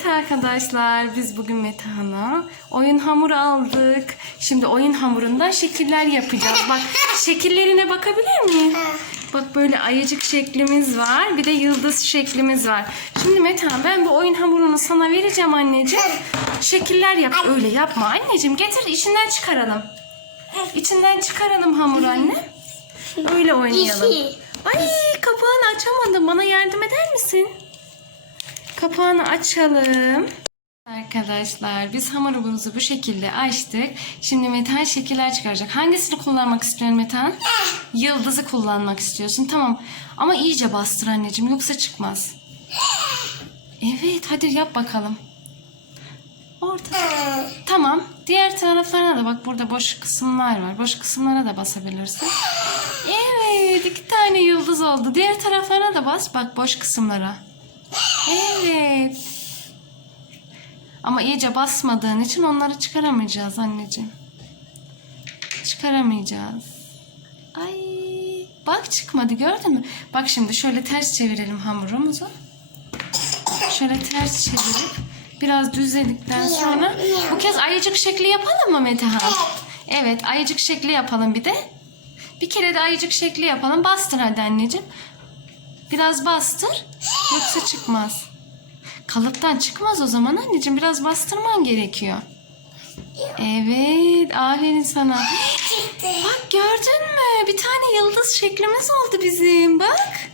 Evet arkadaşlar biz bugün Metehan'a oyun hamuru aldık. Şimdi oyun hamurundan şekiller yapacağız. Bak şekillerine bakabilir miyim? Bak böyle ayıcık şeklimiz var. Bir de yıldız şeklimiz var. Şimdi Metehan ben bu oyun hamurunu sana vereceğim anneciğim. Şekiller yap. Öyle yapma anneciğim. Getir içinden çıkaralım. İçinden çıkaralım hamuru anne. Öyle oynayalım. Ay kapağını açamadım. Bana yardım eder misin? Kapağını açalım. Arkadaşlar biz hamurumuzu bu şekilde açtık. Şimdi metal şekiller çıkaracak. Hangisini kullanmak istiyorsun Metan? Yıldızı kullanmak istiyorsun. Tamam. Ama iyice bastır anneciğim yoksa çıkmaz. Evet hadi yap bakalım. Orada. Tamam. Diğer taraflarına da bak burada boş kısımlar var. Boş kısımlara da basabilirsin. Evet iki tane yıldız oldu. Diğer taraflarına da bas. Bak boş kısımlara. Evet. Ama iyice basmadığın için onları çıkaramayacağız anneciğim. Çıkaramayacağız. Ay bak çıkmadı gördün mü? Bak şimdi şöyle ters çevirelim hamurumuzu. Şöyle ters çevirip biraz düzledikten sonra bu kez ayıcık şekli yapalım mı Metehan? Evet ayıcık şekli yapalım bir de. Bir kere de ayıcık şekli yapalım. Bastır hadi anneciğim. Biraz bastır. Yoksa çıkmaz. Kalıptan çıkmaz o zaman anneciğim. Biraz bastırman gerekiyor. Evet. Aferin sana. Bak gördün mü? Bir tane yıldız şeklimiz oldu bizim. Bak.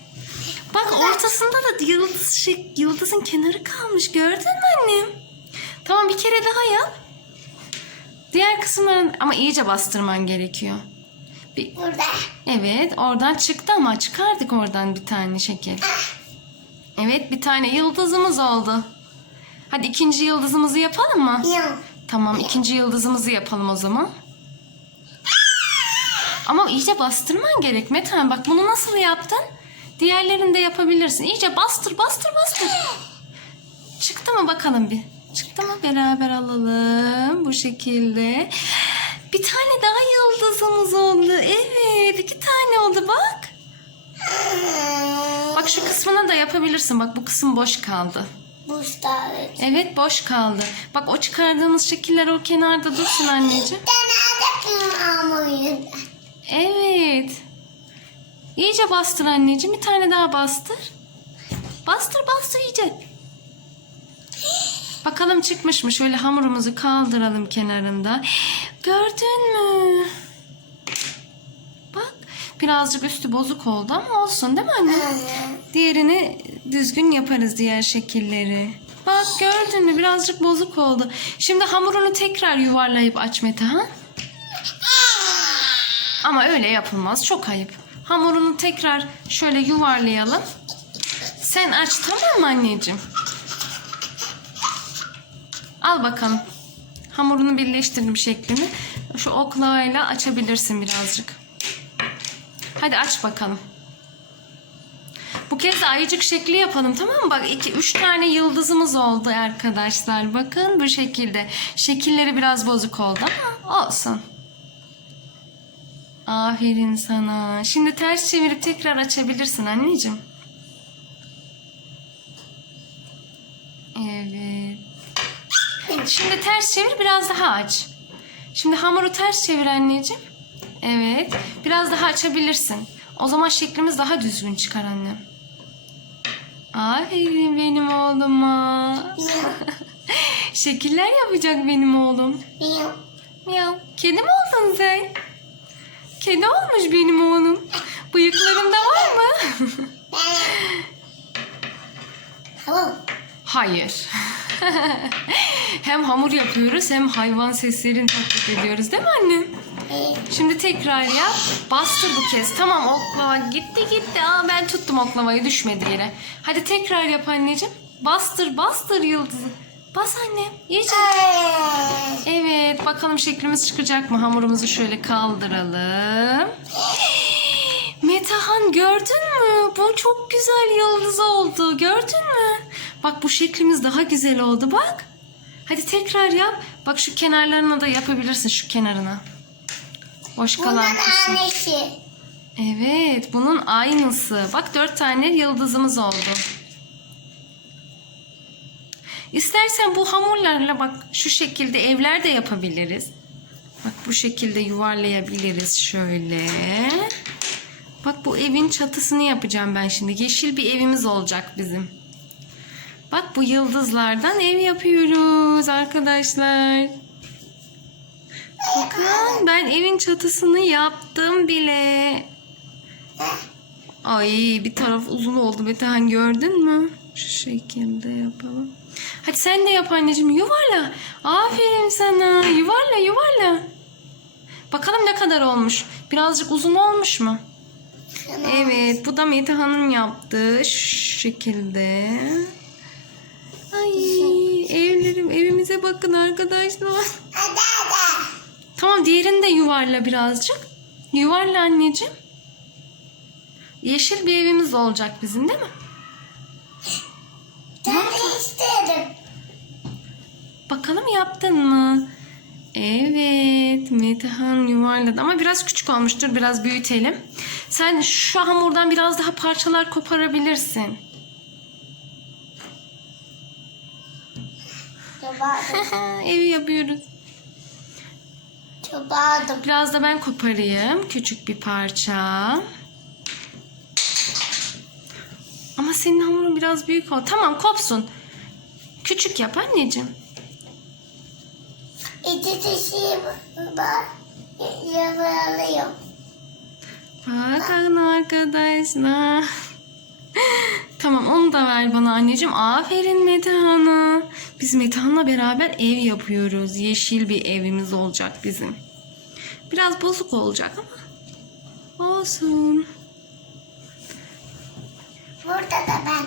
Bak ortasında da yıldız şek yıldızın kenarı kalmış. Gördün mü annem? Tamam bir kere daha yap. Diğer kısımların ama iyice bastırman gerekiyor. Bir, Burada. Evet oradan çıktı ama çıkardık oradan bir tane şekil. Evet bir tane yıldızımız oldu. Hadi ikinci yıldızımızı yapalım mı? Yok. Tamam ikinci yıldızımızı yapalım o zaman. Ama iyice bastırman gerek Metan. Bak bunu nasıl yaptın? Diğerlerini de yapabilirsin. İyice bastır bastır bastır. Çıktı mı bakalım bir. Çıktı mı beraber alalım bu şekilde. Bir tane daha yıldızımız oldu. Evet iki tane oldu bak. Bak şu kısmına da yapabilirsin. Bak bu kısım boş kaldı. Buzda evet. Evet boş kaldı. Bak o çıkardığımız şekiller o kenarda dursun anneciğim. Evet. İyice bastır anneciğim. Bir tane daha bastır. Bastır bastır iyice. Bakalım çıkmış mı? Şöyle hamurumuzu kaldıralım kenarında. Gördün mü? Bak birazcık üstü bozuk oldu ama olsun değil mi anne? Diğerini düzgün yaparız diğer şekilleri. Bak gördün mü birazcık bozuk oldu. Şimdi hamurunu tekrar yuvarlayıp aç Metehan. Ama öyle yapılmaz. Çok ayıp. Hamurunu tekrar şöyle yuvarlayalım. Sen aç tamam mı anneciğim? Al bakalım. Hamurunu birleştirdim şeklini. Şu oklavayla açabilirsin birazcık. Hadi aç bakalım. Bu kez ayıcık şekli yapalım tamam mı? Bak iki, üç tane yıldızımız oldu arkadaşlar. Bakın bu şekilde. Şekilleri biraz bozuk oldu ama olsun. Aferin sana. Şimdi ters çevirip tekrar açabilirsin anneciğim. Evet. Şimdi ters çevir biraz daha aç. Şimdi hamuru ters çevir anneciğim. Evet. Biraz daha açabilirsin. O zaman şeklimiz daha düzgün çıkar annem. Aferin benim oğluma. Şekiller yapacak benim oğlum. Yok. Miyav. Kedi mi oldun sen? Kedi olmuş benim oğlum. Bıyıklarında var mı? Hayır. hem hamur yapıyoruz hem hayvan seslerini taklit ediyoruz değil mi annem? Şimdi tekrar yap. Bastır bu kez. Tamam oklava gitti gitti. Aa ben tuttum oklavayı düşmedi yere. Hadi tekrar yap anneciğim. Bastır bastır yıldızı. Bas annem. İyice. Evet bakalım şeklimiz çıkacak mı? Hamurumuzu şöyle kaldıralım. Metehan gördün mü? Bu çok güzel yıldız oldu. Gördün mü? Bak bu şeklimiz daha güzel oldu bak. Hadi tekrar yap. Bak şu kenarlarına da yapabilirsin şu kenarına. Boş kalan Bunun. Evet bunun aynısı. Bak dört tane yıldızımız oldu. İstersen bu hamurlarla bak şu şekilde evler de yapabiliriz. Bak bu şekilde yuvarlayabiliriz şöyle. Bak bu evin çatısını yapacağım ben şimdi. Yeşil bir evimiz olacak bizim. Bak bu yıldızlardan ev yapıyoruz arkadaşlar. Bakın ben evin çatısını yaptım bile. Ay bir taraf uzun oldu Metehan gördün mü? Şu şekilde yapalım. Hadi sen de yap anneciğim yuvarla. Aferin sana yuvarla yuvarla. Bakalım ne kadar olmuş. Birazcık uzun olmuş mu? Evet bu da Metehan'ın yaptığı şu şekilde. Ay evlerim evimize bakın arkadaşlar. Tamam diğerini de yuvarla birazcık. Yuvarla anneciğim. Yeşil bir evimiz olacak bizim değil mi? Ben isterim. Bakalım yaptın mı? Evet, Metehan yuvarladı ama biraz küçük olmuştur. Biraz büyütelim. Sen şu hamurdan biraz daha parçalar koparabilirsin. Çobadım. Evi yapıyoruz. Çobadım. Biraz da ben koparayım. Küçük bir parça. Ama senin hamurun biraz büyük ol. Tamam kopsun. Küçük yap anneciğim. İki kişi var. Yavralıyor. Bakın arkadaşlar. tamam onu da ver bana anneciğim. Aferin Metehan'a. Biz Metehan'la beraber ev yapıyoruz. Yeşil bir evimiz olacak bizim. Biraz bozuk olacak ama olsun. Burada da ben.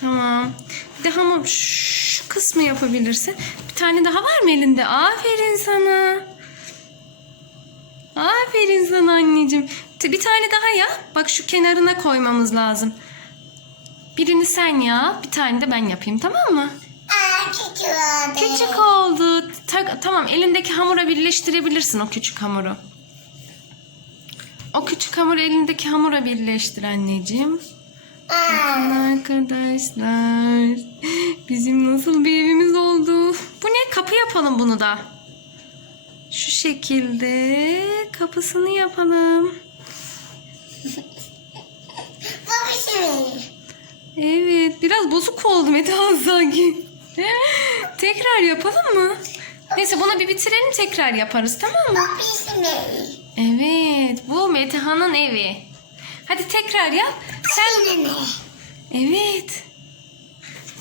Tamam. Bir de hamur şu kısmı yapabilirsin. Bir tane daha var mı elinde? Aferin sana. Aferin sana anneciğim. Bir tane daha yap. Bak şu kenarına koymamız lazım. Birini sen yap, bir tane de ben yapayım tamam mı? Aa küçük oldu. Küçük oldu. Ta- tamam elindeki hamura birleştirebilirsin o küçük hamuru. O küçük hamuru elindeki hamura birleştir anneciğim. Aa, Arkadaşlar bizim nasıl bir evimiz oldu. Bu ne? Kapı yapalım bunu da. Şu şekilde kapısını yapalım. bir şey. Evet biraz bozuk oldu Metehan sanki. tekrar yapalım mı? Neyse bunu bir bitirelim tekrar yaparız tamam mı? Evet bu Metehan'ın evi. Hadi tekrar yap. Sen? Evet.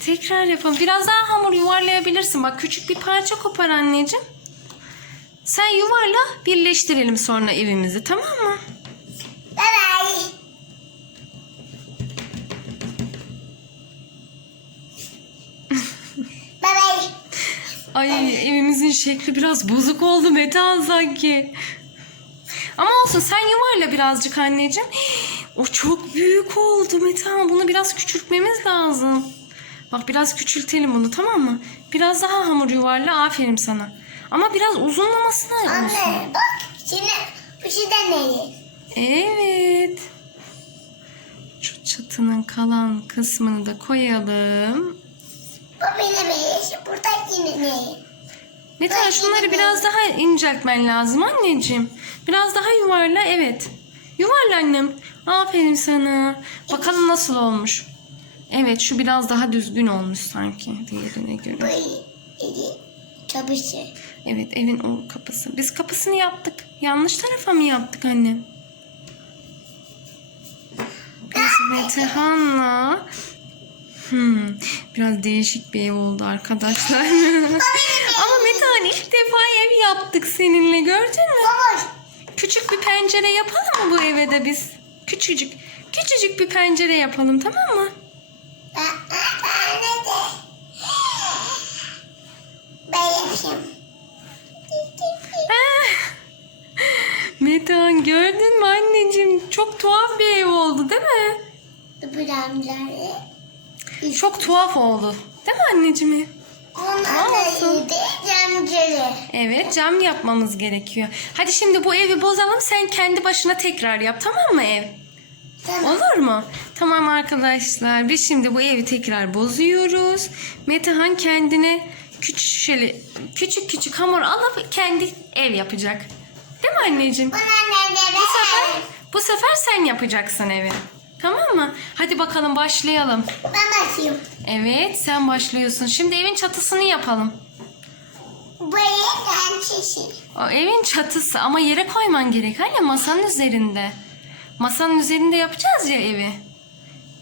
Tekrar yapalım. Biraz daha hamur yuvarlayabilirsin. Bak küçük bir parça kopar anneciğim. Sen yuvarla birleştirelim sonra evimizi tamam mı? Ay evimizin şekli biraz bozuk oldu Metehan sanki. Ama olsun sen yuvarla birazcık anneciğim. O çok büyük oldu Metehan. Bunu biraz küçültmemiz lazım. Bak biraz küçültelim bunu tamam mı? Biraz daha hamur yuvarla aferin sana. Ama biraz uzunlamasına olsun. Anne bak şimdi bu şey de neyi? Evet. Şu çatının kalan kısmını da koyalım. Bu benim eşim. Burada yine neyi? Metehan şunları biraz daha inceltmen lazım anneciğim. Biraz daha yuvarla evet. Yuvarla annem. Aferin sana. Bakalım nasıl olmuş. Evet şu biraz daha düzgün olmuş sanki diğerine göre. Çabışı. Evet evin o kapısı. Biz kapısını yaptık. Yanlış tarafa mı yaptık annem? Biz Metehan'la Hmm, biraz değişik bir ev oldu arkadaşlar. Ama Metehan ilk defa ev yaptık seninle gördün mü? Baba. Küçük bir pencere yapalım mı bu eve de biz? Küçücük, küçücük bir pencere yapalım tamam mı? Ben yapayım. Metehan gördün mü anneciğim? Çok tuhaf bir ev oldu değil mi? Bu amcaları. Çok tuhaf oldu. Değil mi anneciğim? Onlar da iyiydi. Camcılı. Evet cam yapmamız gerekiyor. Hadi şimdi bu evi bozalım sen kendi başına tekrar yap tamam mı ev? Tamam. Olur mu? Tamam arkadaşlar. Biz şimdi bu evi tekrar bozuyoruz. Metehan kendine küçük şöyle küçük küçük hamur alıp kendi ev yapacak. Değil mi anneciğim? Bana ne Bu sefer, bu sefer sen yapacaksın evi. Tamam mı? Hadi bakalım başlayalım. Ben bakayım. Evet sen başlıyorsun. Şimdi evin çatısını yapalım. Bu evden çeşit. O evin çatısı ama yere koyman gerek. Hani masanın üzerinde. Masanın üzerinde yapacağız ya evi.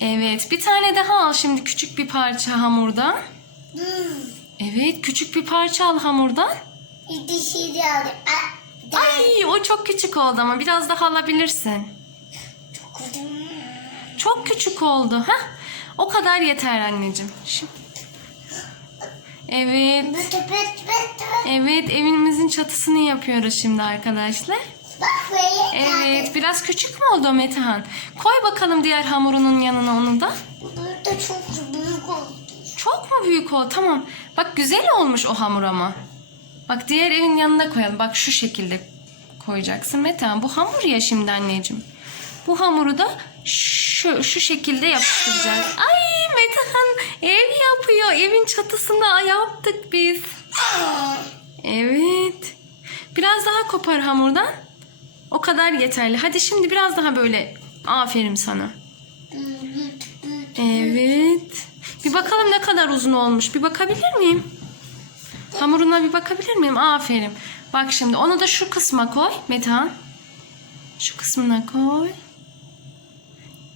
Evet bir tane daha al şimdi küçük bir parça hamurdan. Hmm. Evet küçük bir parça al hamurdan. Dişi de aldım. Ah, Ay o çok küçük oldu ama biraz daha alabilirsin. Çok küçük oldu. Hah o kadar yeter anneciğim. Şimdi. Evet. Evet evimizin çatısını yapıyoruz şimdi arkadaşlar. Evet biraz küçük mü oldu Metehan? Koy bakalım diğer hamurunun yanına onu da. Burada çok büyük oldu. Çok mu büyük o? Tamam. Bak güzel olmuş o hamur ama. Bak diğer evin yanına koyalım. Bak şu şekilde koyacaksın Metehan. Bu hamur ya şimdi anneciğim. Bu hamuru da şu, şu şekilde yapıştıracağız. Ay Metehan ev yapıyor. Evin çatısında yaptık biz. Evet. Biraz daha kopar hamurdan. O kadar yeterli. Hadi şimdi biraz daha böyle. Aferin sana. Evet. Bir bakalım ne kadar uzun olmuş. Bir bakabilir miyim? Hamuruna bir bakabilir miyim? Aferin. Bak şimdi onu da şu kısma koy Metehan. Şu kısmına koy.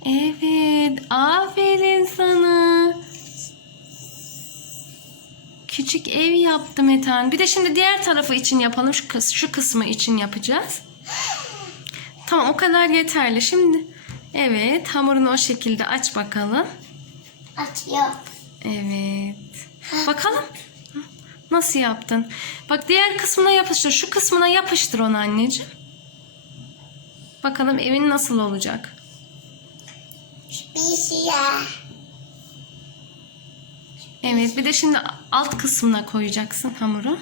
Evet. Aferin sana. Küçük ev yaptı Metehan. Bir de şimdi diğer tarafı için yapalım. Şu, kıs şu kısmı için yapacağız. Tamam o kadar yeterli. Şimdi evet hamurunu o şekilde aç bakalım. Açıyor. Evet. Bakalım. Nasıl yaptın? Bak diğer kısmına yapıştır. Şu kısmına yapıştır onu anneciğim. Bakalım evin nasıl olacak? Bir siyah. Evet bir de şimdi alt kısmına koyacaksın hamuru.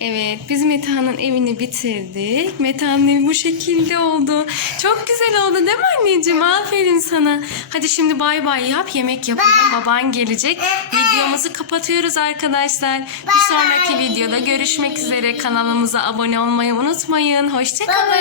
Evet biz Meta'nın evini bitirdik. Meta'nın evi bu şekilde oldu. Çok güzel oldu değil mi anneciğim? Aferin sana. Hadi şimdi bay bay yap. Yemek yapalım. Baban gelecek. Videomuzu kapatıyoruz arkadaşlar. Bir sonraki videoda görüşmek üzere. Kanalımıza abone olmayı unutmayın. Hoşçakalın.